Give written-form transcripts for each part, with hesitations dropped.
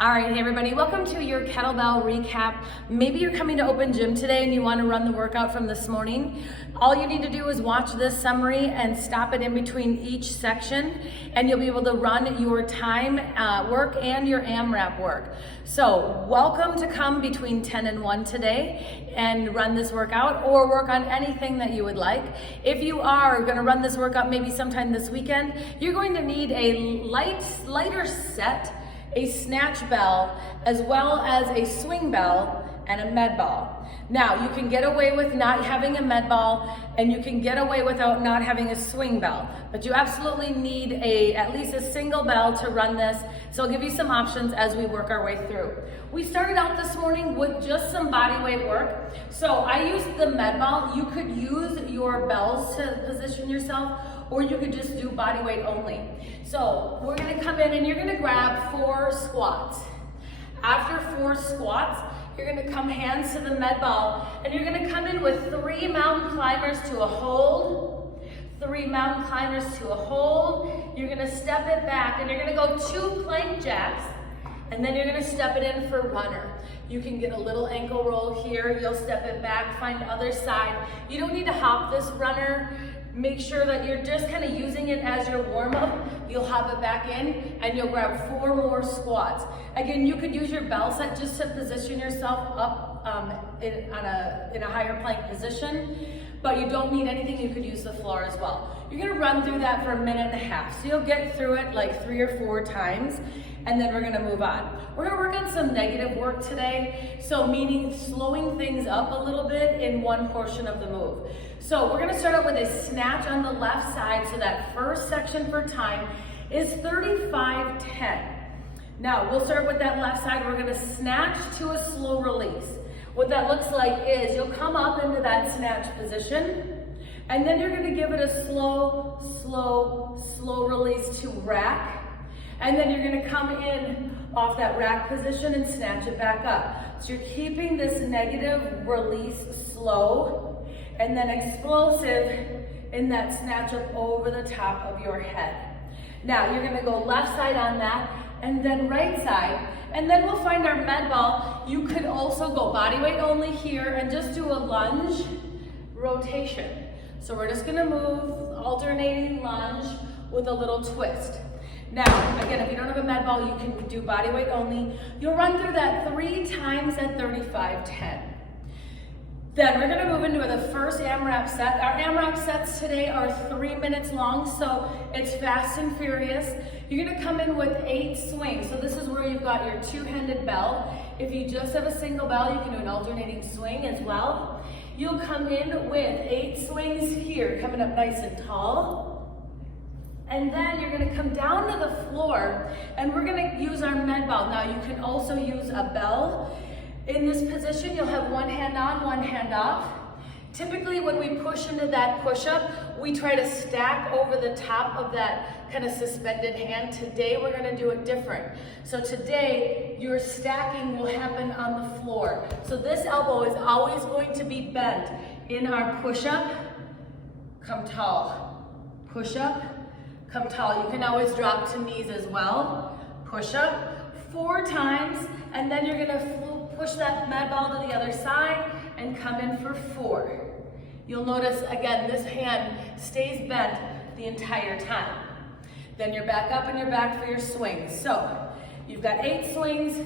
All right, hey everybody, welcome to your kettlebell recap. Maybe you're coming to open gym today and you want to run the workout from this morning. All you need to do is watch this summary and stop it in between each section, and you'll be able to run your time work and your AMRAP work. So welcome to come between 10 and 1 today and run this workout or work on anything that you would like. If you are going to run this workout maybe sometime this weekend, you're going to need a lighter set, a snatch bell, as well as a swing bell and a med ball. Now, you can get away with not having a med ball, and you can get away without not having a swing bell, but you absolutely need at least a single bell to run this. So I'll give you some options as we work our way through. We started out this morning with just some body weight work. So I used the med ball. You could use your bells to position yourself, or you could just do body weight only. So we're gonna come in and you're gonna grab 4 squats. After 4 squats, you're gonna come hands to the med ball, and you're gonna come in with 3 mountain climbers to a hold, 3 mountain climbers to a hold. You're gonna step it back, and you're gonna go 2 plank jacks, and then you're gonna step it in for runner. You can get a little ankle roll here. You'll step it back, find the other side. You don't need to hop this runner. Make sure that you're just kind of using it as your warm-up. You'll hop it back in and you'll grab 4 more squats. Again, you could use your bell set just to position yourself up in a higher plank position, but you don't need anything. You could use the floor as well. You're gonna run through that for 1.5 minutes. So you'll get through it like 3 or 4 times, and then we're gonna move on. We're gonna work on some negative work today, so meaning slowing things up a little bit in one portion of the move. So we're gonna start out with a snatch on the left side, so that first section for time is 35-10. Now, we'll start with that left side. We're gonna snatch to a slow release. What that looks like is you'll come up into that snatch position, and then you're gonna give it a slow release to rack, and then you're gonna come in off that rack position and snatch it back up. So you're keeping this negative release slow, and then explosive in that snatch up over the top of your head. Now, you're gonna go left side on that, and then right side, and then we'll find our med ball. You could also go body weight only here and just do a lunge rotation. So we're just gonna move, alternating lunge with a little twist. Now, again, if you don't have a med ball, you can do body weight only. You'll run through that 3 times at 35-10. Then we're gonna move into the first AMRAP set. Our AMRAP sets today are 3 minutes long, so it's fast and furious. You're gonna come in with 8 swings. So this is where you've got your 2-handed bell. If you just have a single bell, you can do an alternating swing as well. You'll come in with 8 swings here, coming up nice and tall. And then you're gonna come down to the floor, and we're gonna use our med ball. Now, you can also use a bell. In this position, you'll have one hand on, one hand off. Typically, when we push into that push-up, we try to stack over the top of that kind of suspended hand. Today, we're gonna do it different. So today, your stacking will happen on the floor. So this elbow is always going to be bent in our push-up, come tall. Push-up, come tall. You can always drop to knees as well. Push-up 4 times, and then you're gonna push that med ball to the other side and come in for 4. You'll notice, again, this hand stays bent the entire time. Then you're back up and you're back for your swings. So you've got 8 swings,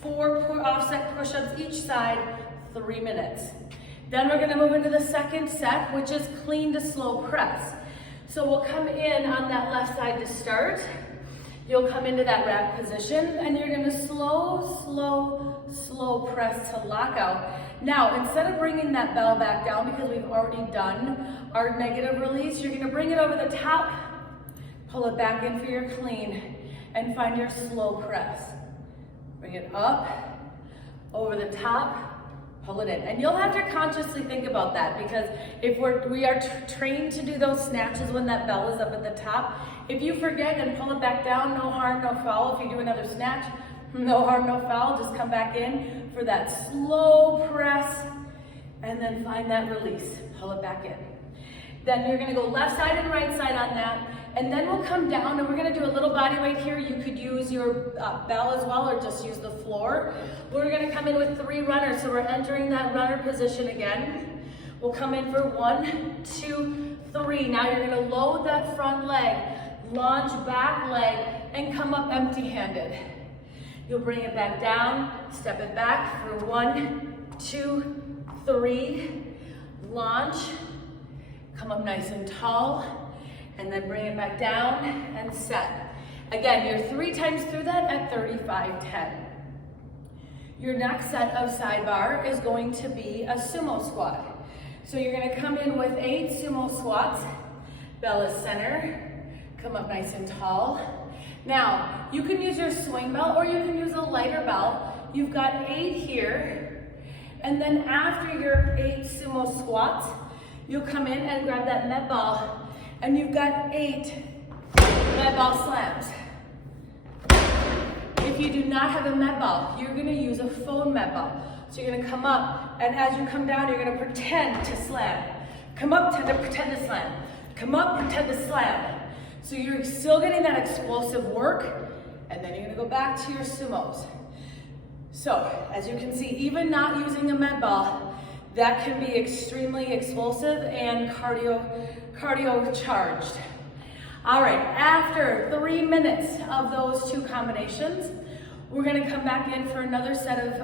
4 offset push-ups each side, 3 minutes. Then we're gonna move into the second set, which is clean to slow press. So we'll come in on that left side to start. You'll come into that rack position, and you're gonna slow press to lockout. Now, instead of bringing that bell back down, because we've already done our negative release, you're gonna bring it over the top, pull it back in for your clean, and find your slow press. Bring it up, over the top, pull it in. And you'll have to consciously think about that, because if we are trained to do those snatches when that bell is up at the top, if you forget and pull it back down, no harm, no foul. If you do another snatch, no harm, no foul. Just come back in for that slow press, and then find that release. Pull it back in. Then you're gonna go left side and right side on that. And then we'll come down and we're gonna do a little body weight here. You could use your bell as well or just use the floor. We're gonna come in with 3 runners. So we're entering that runner position again. We'll come in for 1, 2, 3. Now you're gonna load that front leg, launch back leg, and come up empty-handed. You'll bring it back down, step it back for 1, 2, 3, launch, come up nice and tall, and then bring it back down and set. Again, you're 3 times through that at 35-10. Your next set of sidebar is going to be a sumo squat. So you're gonna come in with 8 sumo squats, bell is center, come up nice and tall. Now, you can use your swing bell or you can use a lighter bell. You've got 8 here, and then after your 8 sumo squats, you'll come in and grab that med ball, and you've got 8 med ball slams. If you do not have a med ball, you're gonna use a foam med ball. So you're gonna come up, and as you come down, you're gonna pretend to slam. Come up, pretend to slam. Come up, pretend to slam. So you're still getting that explosive work, and then you're gonna go back to your sumos. So, as you can see, even not using a med ball, that can be extremely explosive and cardio charged. All right, after 3 minutes of those 2 combinations, we're gonna come back in for another set of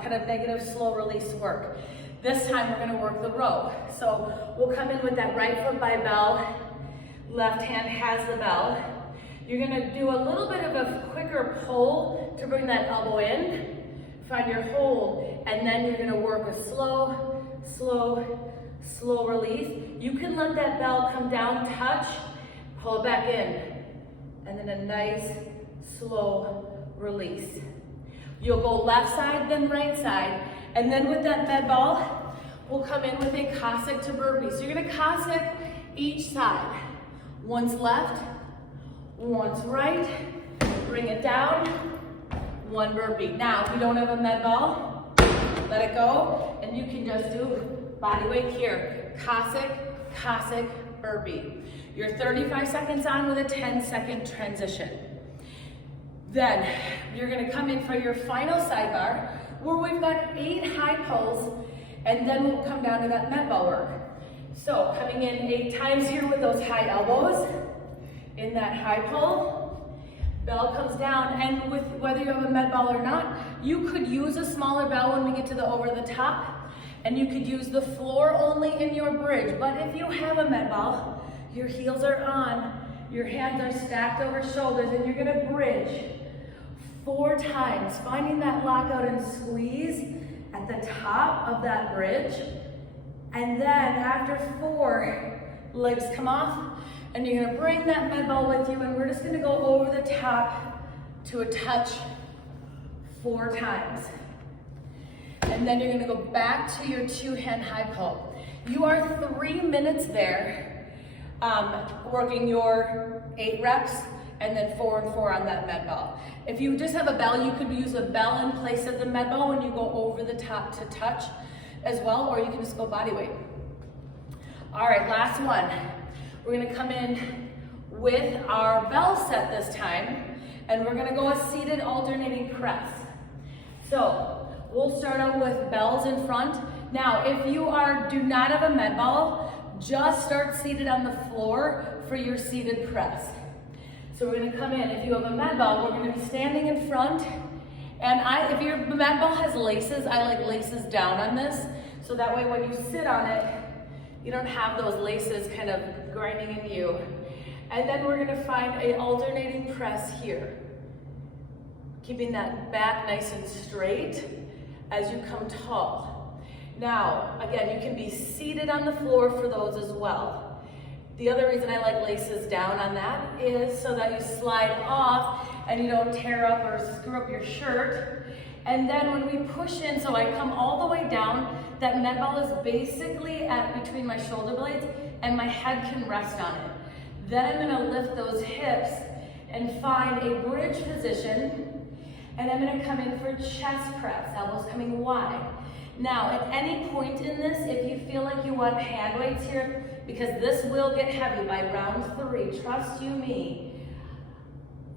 kind of negative slow release work. This time we're gonna work the row. So we'll come in with that right foot by bell, left hand has the bell. You're gonna do a little bit of a quicker pull to bring that elbow in, find your hold, and then you're gonna work a slow, slow release. You can let that bell come down, touch, pull it back in, and then a nice, slow release. You'll go left side, then right side, and then with that med ball, we'll come in with a Cossack to burpee. So you're gonna Cossack each side. Once left, once right, bring it down, 1 burpee. Now, if you don't have a med ball, let it go, and you can just do body weight here. Cossack, Cossack, burpee. You're 35 seconds on with a 10-second transition. Then, you're gonna come in for your final sidebar, where we've got 8 high pulls, and then we'll come down to that med ball work. So, coming in 8 times here with those high elbows, in that high pull, bell comes down, and with whether you have a med ball or not, you could use a smaller bell when we get to the over the top, and you could use the floor only in your bridge. But if you have a med ball, your heels are on, your hands are stacked over shoulders, and you're gonna bridge 4 times, finding that lockout and squeeze at the top of that bridge. And then after 4, legs come off, and you're gonna bring that med ball with you, and we're just gonna go over the top to a touch 4 times. And then you're gonna go back to your 2-hand high pull. You are 3 minutes there, working your 8 reps, and then 4 and 4 on that med ball. If you just have a bell, you could use a bell in place of the med ball when you go over the top to touch as well, or you can just go body weight. All right, last one. We're gonna come in with our bell set this time, and we're gonna go a seated alternating press. So we'll start out with bells in front. Now, if you do not have a med ball, just start seated on the floor for your seated press. So we're gonna come in, if you have a med ball, we're gonna be standing in front, and if your med ball has laces, I like laces down on this, so that way when you sit on it, you don't have those laces kind of grinding in you. And then we're gonna find an alternating press here. Keeping that back nice and straight as you come tall. Now, again, you can be seated on the floor for those as well. The other reason I like laces down on that is so that you slide off and you don't tear up or screw up your shirt. And then when we push in, so I come all the way down, that med ball is basically between my shoulder blades and my head can rest on it. Then I'm gonna lift those hips and find a bridge position, and I'm gonna come in for chest press, elbows coming wide. Now, at any point in this, if you feel like you want hand weights here, because this will get heavy by round 3. Trust you me.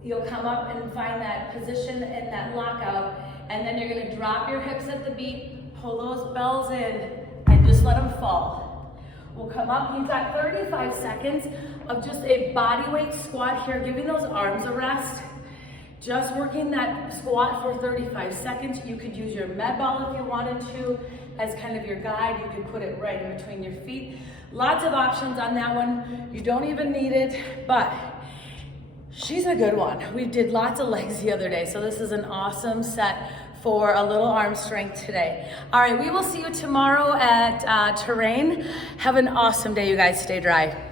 You'll come up and find that position and that lockout, and then you're gonna drop your hips at the beat, pull those bells in, and just let them fall. We'll come up, you've got 35 seconds of just a body weight squat here, giving those arms a rest. Just working that squat for 35 seconds. You could use your med ball if you wanted to as kind of your guide. You could put it right in between your feet. Lots of options on that one. You don't even need it, but she's a good one. We did lots of legs the other day, so this is an awesome set for a little arm strength today. All right, we will see you tomorrow at Terrain. Have an awesome day, you guys. Stay dry.